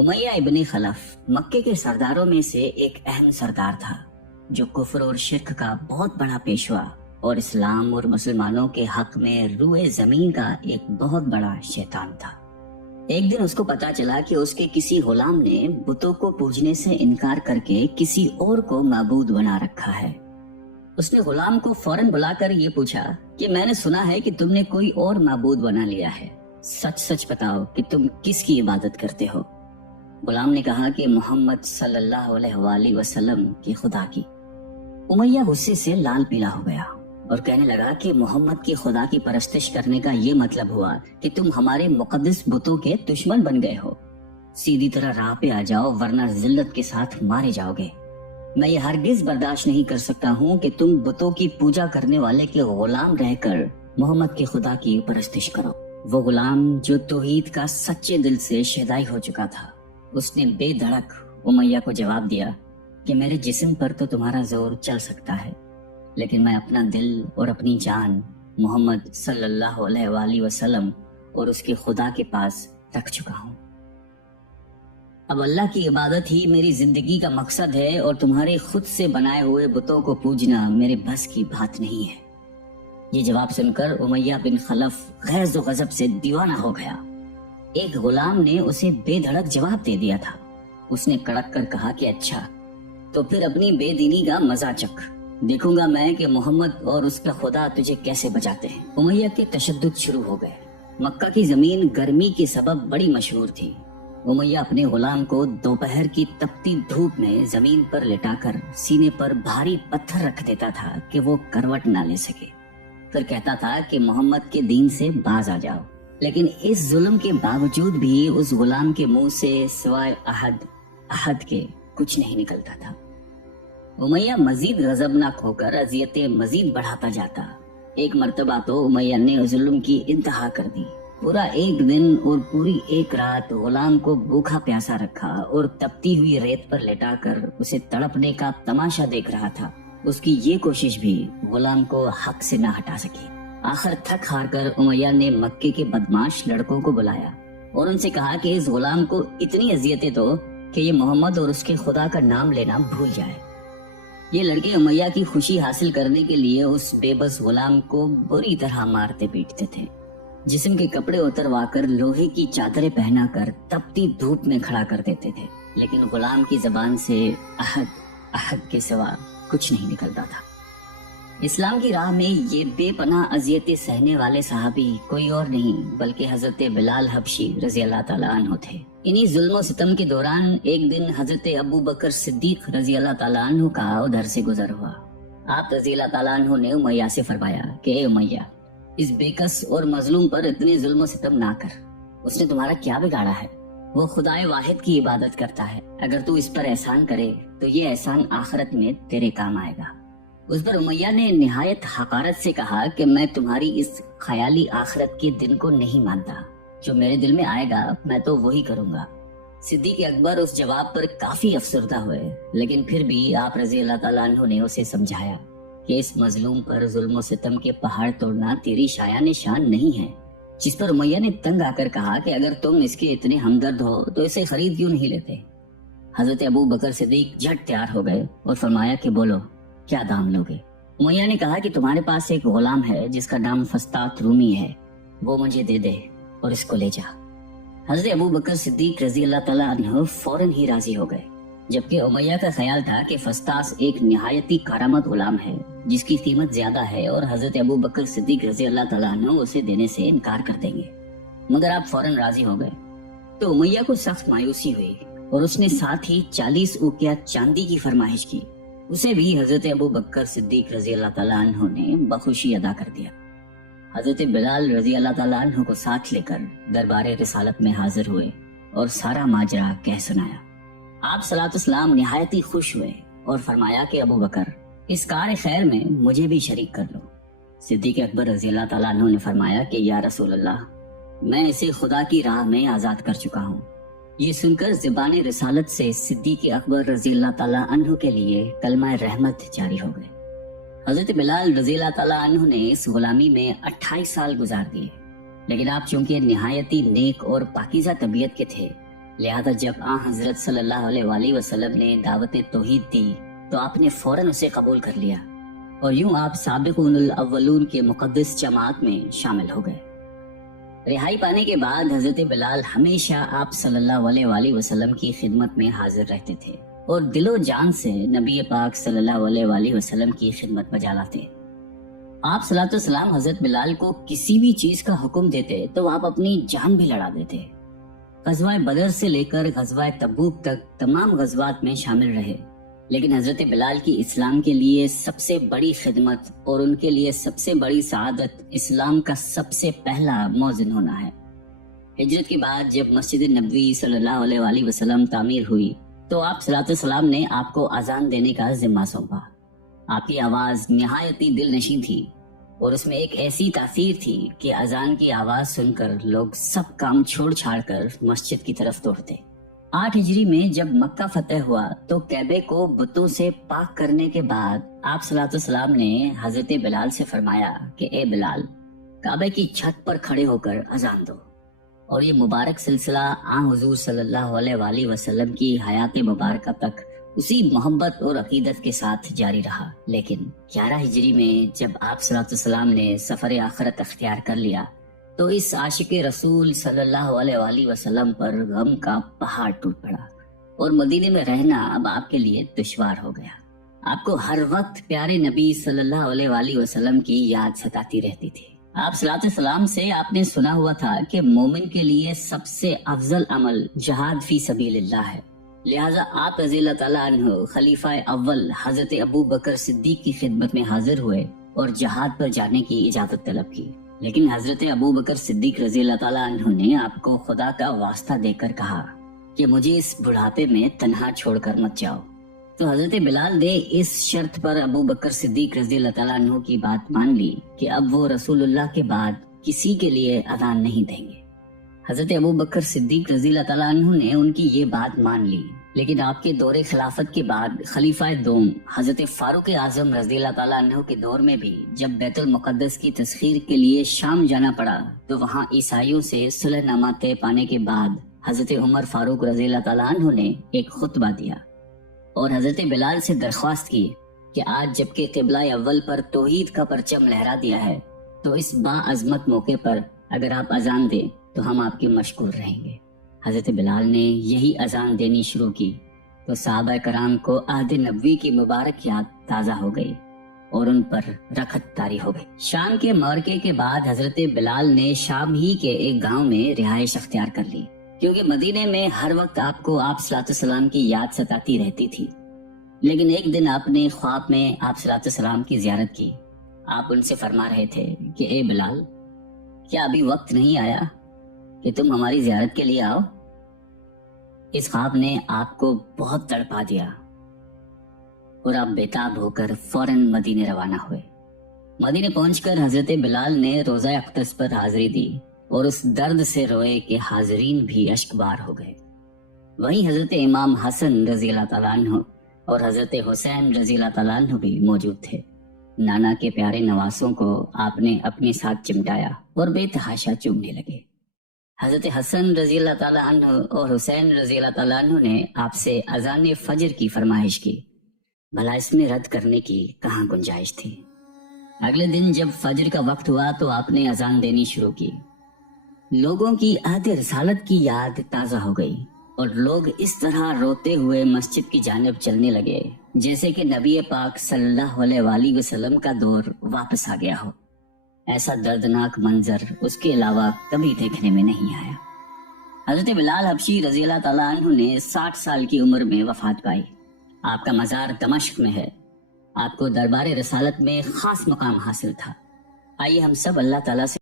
उमैया इब्न खलफ मक्के के सरदारों में से एक अहम सरदार था, जो कुफ्र और शिर्क का बहुत बड़ा पेशवा और इस्लाम और मुसलमानों के हक में रूए जमीन का एक बहुत बड़ा शैतान था। एक दिन उसको पता चला कि उसके किसी गुलाम ने बुतों को पूजने से इनकार करके किसी और को माबूद बना रखा है। उसने गुलाम को फौरन बुलाकर ये पूछा कि मैंने सुना है कि तुमने कोई और माबूद बना लिया है, सच सच बताओ कि तुम किसकी इबादत करते हो। गुलाम ने कहा कि मोहम्मद सल्लल्लाहु अलैहि वसल्लम की खुदा की। उमैया गुस्से से लाल पीला हो गया और कहने लगा कि मोहम्मद की खुदा की परस्तिश करने का ये मतलब हुआ कि तुम हमारे मुकद्दस बुतों के दुश्मन बन गए हो। सीधी तरह राह पे आ जाओ वरना जिल्लत के साथ मारे जाओगे। मैं ये हरगिज बर्दाश्त नहीं कर सकता हूँ कि तुम बुतों की पूजा करने वाले के गुलाम रहकर मोहम्मद की खुदा की परस्तिश करो। वो गुलाम जो तौहीद का सच्चे दिल से शैदाई हो चुका था, उसने बेधड़क उमैया को जवाब दिया कि मेरे जिस्म पर तो तुम्हारा जोर चल सकता है, लेकिन मैं अपना दिल और अपनी जान मोहम्मद सल्लल्लाहु अलैहि वसल्लम और उसके खुदा के पास रख चुका हूँ। अब अल्लाह की इबादत ही मेरी जिंदगी का मकसद है और तुम्हारे खुद से बनाए हुए बुतों को पूजना मेरे बस की बात नहीं है। ये जवाब सुनकर उमैया बिन खलफ गैज़ व गज़ब से दीवाना हो गया। एक गुलाम ने उसे बेधड़क जवाब दे दिया था। उसने कड़क कर कहा कि अच्छा, तो फिर अपनी बेदीनी का मजा चख, देखूंगा मैं कि मोहम्मद और उसका खुदा तुझे कैसे बचाते हैं। उमैया के तशद्दुद शुरू हो गए। मक्का की जमीन गर्मी के सबब बड़ी मशहूर थी। उमैया अपने गुलाम को दोपहर की तपती धूप में जमीन पर लिटाकर सीने पर भारी पत्थर रख देता था कि वो करवट ना ले सके। फिर कहता था कि मोहम्मद के दीन से बाज आ जाओ, लेकिन इस जुल्म के बावजूद भी उस गुलाम के मुंह से सिवाय अहद के कुछ नहीं निकलता था। उमैया मजीद गजबनाक होकर अजियतें मजीद बढ़ाता जाता। एक मर्तबा तो उमैया ने जुल्म की इंतहा कर दी। पूरा एक दिन और पूरी एक रात गुलाम को भूखा प्यासा रखा और तपती हुई रेत पर लेटाकर उसे तड़पने का तमाशा देख रहा था। उसकी ये कोशिश भी गुलाम को हक से न हटा सकी। आखिर थक हार कर उमैया ने मक्के के बदमाश लड़कों को बुलाया और उनसे कहा कि इस गुलाम को इतनी अजियतें दो कि ये मोहम्मद और उसके खुदा का नाम लेना भूल जाए। ये लड़के उमैया की खुशी हासिल करने के लिए उस बेबस गुलाम को बुरी तरह मारते पीटते थे। जिस्म के कपड़े उतरवाकर लोहे की चादरें पहनाकर तपती धूप में खड़ा कर देते थे, लेकिन गुलाम की जबान से अहद के सिवा कुछ नहीं निकलता था। इस्लाम की राह में ये बेपनाह अजियतें सहने वाले सहाबी कोई और नहीं बल्कि हजरत बिलाल हबशी रजी अल्लाह ताला अन्हु थे। इन्हीं जुल्म सितम के दौरान एक दिन हजरत अबू बकर सिद्दीक रजी अल्लाह ताला अन्हु का उधर से गुजर हुआ। आप रजी अल्लाह ताला अन्हु ने उमैया से फरमाया कि ए उमैया, इस बेकस और मजलूम पर इतने जुल्म सितम ना कर। उसने तुम्हारा क्या बिगाड़ा है? वो खुदाए वाहिद की इबादत करता है। अगर तू इस पर एहसान करे तो ये एहसान आखिरत में तेरे काम आएगा। उस पर उमैया ने निहायत हकारत से कहा कि मैं तुम्हारी इस ख्याली आखिरत के दिन को नहीं मानता। जो मेरे दिल में आएगा मैं तो वही करूंगा। सिद्दीक अकबर उस जवाब पर काफी अफसरदा हुए, लेकिन फिर भी आप रजी अल्लाह ताला अन्हु ने उसे समझाया कि इस मजलूम पर जुल्म सितम के पहाड़ तोड़ना तेरी शायान शान नहीं है। जिस पर उमैया ने तंग आकर कहा कि अगर तुम इसके इतने हमदर्द हो तो इसे खरीद क्यों नहीं लेते। हजरत अबू बकर सिद्दीक झट तैयार हो गए और फरमाया कि बोलो क्या दाम लोगे। उमैया ने कहा कि तुम्हारे पास एक गुलाम है जिसका नाम फस्तात रूमी है, वो मुझे दे दे और इसको ले जा। हजरत अबू बकर सिद्दीक रजी अल्लाह ताला अन्हु फौरन ही राजी हो गए, जबकि उमैया का ख्याल था कि फस्तास एक निहायती कारामत गुलाम है जिसकी कीमत ज्यादा है और हजरत अबू बकर सिद्दीक रजी अल्लाह ताला अन्हु उसे देने से इनकार कर देंगे। मगर आप फौरन राजी हो गए। तो उमैया को सख्त मायूसी हुई और उसने साथ ही 40 उकिया चांदी की फरमाइश की। उसे भी हजरत अबू बकर सिद्दीक रजी अल्लाह ताला अन्हु ने बखुशी अदा कर दिया। हजरत बिलाल रजी अल्लाह ताला अन्हु को साथ लेकर दरबारे रिसालत में हाजिर हुए और सारा माजरा कह सुनाया। आप सलातुस्सलाम निहायत ही खुश हुए और फरमाया कि अबू बकर, इस कार खैर में मुझे भी शरीक कर लो। सिद्दीक अकबर रजी अल्लाह ताला अन्हु ने फरमाया कि या रसूल अल्लाह, मैं इसे खुदा की राह में आजाद कर चुका हूँ। ये सुनकर ज़बान रिसालत से सिद्दीक अकबर रजी अल्लाह ताला अन्हु के लिए कलमा रहमत जारी हो गए। हजरत बिलाल रजी अल्लाह ताला अन्हु ने इस गुलामी में 28 साल गुजार दिए, लेकिन आप चूंकि निहायती नेक और पाकीज़ा तबीयत के थे, لہذا جب حضرت صلی اللہ علیہ وآلہ وسلم نے دعوت توحید دی تو آپ نے فوراً اسے قبول کر لیا، اور یوں آپ سابقون الاولون کے مقدس جماعت میں شامل ہو گئے۔ رہائی پانے کے بعد حضرت بلال ہمیشہ آپ صلی اللہ علیہ وآلہ وسلم کی خدمت میں حاضر رہتے تھے اور دل و جان سے نبی پاک صلی اللہ علیہ وآلہ وسلم کی خدمت بجا لاتے۔ آپ صلی اللہ علیہ وسلم حضرت بلال کو کسی بھی چیز کا حکم دیتے تو آپ اپنی جان بھی لڑا دیتے۔ غزوہ بدر سے لے کر غزوہ تبوک تک تمام غزوات میں شامل رہے، لیکن حضرت بلال کی اسلام کے لیے سب سے بڑی خدمت اور ان کے لیے سب سے بڑی سعادت اسلام کا سب سے پہلا مؤذن ہونا ہے۔ ہجرت کے بعد جب مسجد نبوی صلی اللہ علیہ وآلہ وسلم تعمیر ہوئی تو آپ صلی اللہ علیہ وسلم نے آپ کو اذان دینے کا ذمہ سونپا۔ آپ کی آواز نہایت ہی دل نشیں تھی اور اس میں ایک ایسی تاثیر تھی کہ اذان کی آواز سن کر لوگ سب کام چھوڑ چھاڑ کر مسجد کی طرف دوڑتے۔ 8 ہجری میں جب مکہ فتح ہوا تو کعبے کو بتوں سے پاک کرنے کے بعد آپ صلی اللہ علیہ وسلم نے حضرت بلال سے فرمایا کہ اے بلال، کعبے کی چھت پر کھڑے ہو کر اذان دو، اور یہ مبارک سلسلہ حضور صلی اللہ علیہ وآلہ وسلم کی حیات مبارکہ تک اسی محبت اور عقیدت کے ساتھ جاری رہا۔ لیکن 11 ہجری میں جب آپ صلی اللہ علیہ وسلم نے سفر آخرت اختیار کر لیا تو اس عاشق رسول صلی اللہ علیہ وآلہ وسلم پر غم کا پہاڑ ٹوٹ پڑا، اور مدینے میں رہنا اب آپ کے لیے دشوار ہو گیا۔ آپ کو ہر وقت پیارے نبی صلی اللہ علیہ وآلہ وسلم کی یاد ستاتی رہتی تھی۔ آپ صلی اللہ علیہ وسلم سے آپ نے سنا ہوا تھا کہ مومن کے لیے سب سے افضل عمل جہاد فی سبیل اللہ ہے، لہٰذا آپ رضی اللہ تعالیٰ عنہ خلیفہ اول حضرت ابو بکر صدیق کی خدمت میں حاضر ہوئے اور جہاد پر جانے کی اجازت طلب کی، لیکن حضرت ابو بکر صدیق رضی اللہ تعالیٰ عنہ نے آپ کو خدا کا واسطہ دے کر کہا کہ مجھے اس بڑھاپے میں تنہا چھوڑ کر مت جاؤ۔ تو حضرت بلال نے اس شرط پر ابو بکر صدیق رضی اللہ تعالیٰ عنہ کی بات مان لی کہ اب وہ رسول اللہ کے بعد کسی کے لیے اذان نہیں دیں گے۔ حضرت ابو بکر صدیق رضی اللہ تعالیٰ عنہ نے ان کی یہ بات مان لی، لیکن آپ کے دور خلافت کے بعد خلیفہ دوم حضرت فاروق اعظم رضی اللہ تعالیٰ عنہ کے دور میں بھی جب بیت المقدس کی تسخیر کے لیے شام جانا پڑا تو وہاں عیسائیوں سے صلح نامہ طے پانے کے بعد حضرت عمر فاروق رضی اللہ تعالیٰ عنہ نے ایک خطبہ دیا اور حضرت بلال سے درخواست کی کہ آج جبکہ قبلہ اول پر توحید کا پرچم لہرا دیا ہے تو اس باعظمت موقع پر اگر آپ اذان دیں تو ہم آپ کے مشکور رہیں گے۔ حضرت بلال نے یہی اذان دینی شروع کی تو صحابہ کرام کو عہد نبوی کی مبارک یاد تازہ ہو گئی اور ان پر رخت طاری ہو گئی۔ شام کے معرکے کے بعد حضرت بلال نے شام ہی کے ایک گاؤں میں رہائش اختیار کر لی، کیونکہ مدینے میں ہر وقت آپ کو آپ صلی اللہ علیہ وسلم کی یاد ستاتی رہتی تھی۔ لیکن ایک دن آپ نے خواب میں آپ صلی اللہ علیہ وسلم کی زیارت کی۔ آپ ان سے فرما رہے تھے کہ اے بلال، کیا ابھی وقت نہیں آیا کہ تم ہماری زیارت کے لیے آؤ؟ اس خواب نے آپ کو بہت تڑپا دیا اور آپ بیتاب ہو کر فوراً مدینے روانہ ہوئے۔ مدینے پہنچ کر حضرت بلال نے روزہ اقدس پر حاضری دی اور اس درد سے روئے کہ حاضرین بھی اشک بار ہو گئے۔ وہیں حضرت امام حسن رضی اللہ تعالیٰ عنہ اور حضرت حسین رضی اللہ تعالیٰ عنہ بھی موجود تھے۔ نانا کے پیارے نواسوں کو آپ نے اپنے ساتھ چمٹایا اور بے تحاشا چومنے لگے۔ حضرت حسن رضی اللہ تعالیٰ عنہ اور حسین رضی اللہ تعالیٰ عنہ نے آپ سے اذان فجر کی فرمائش کی، بھلا اس میں رد کرنے کی کہاں گنجائش تھی۔ اگلے دن جب فجر کا وقت ہوا تو آپ نے اذان دینی شروع کی۔ لوگوں کی عہد رسالت کی یاد تازہ ہو گئی اور لوگ اس طرح روتے ہوئے مسجد کی جانب چلنے لگے جیسے کہ نبی پاک صلی اللہ علیہ وآلہ وسلم کا دور واپس آ گیا ہو۔ ایسا دردناک منظر اس کے علاوہ کبھی دیکھنے میں نہیں آیا۔ حضرت بلال حبشی رضی اللہ تعالیٰ عنہ نے 60 سال کی عمر میں وفات پائی۔ آپ کا مزار دمشق میں ہے۔ آپ کو دربار رسالت میں خاص مقام حاصل تھا۔ آئیے ہم سب اللہ تعالیٰ سے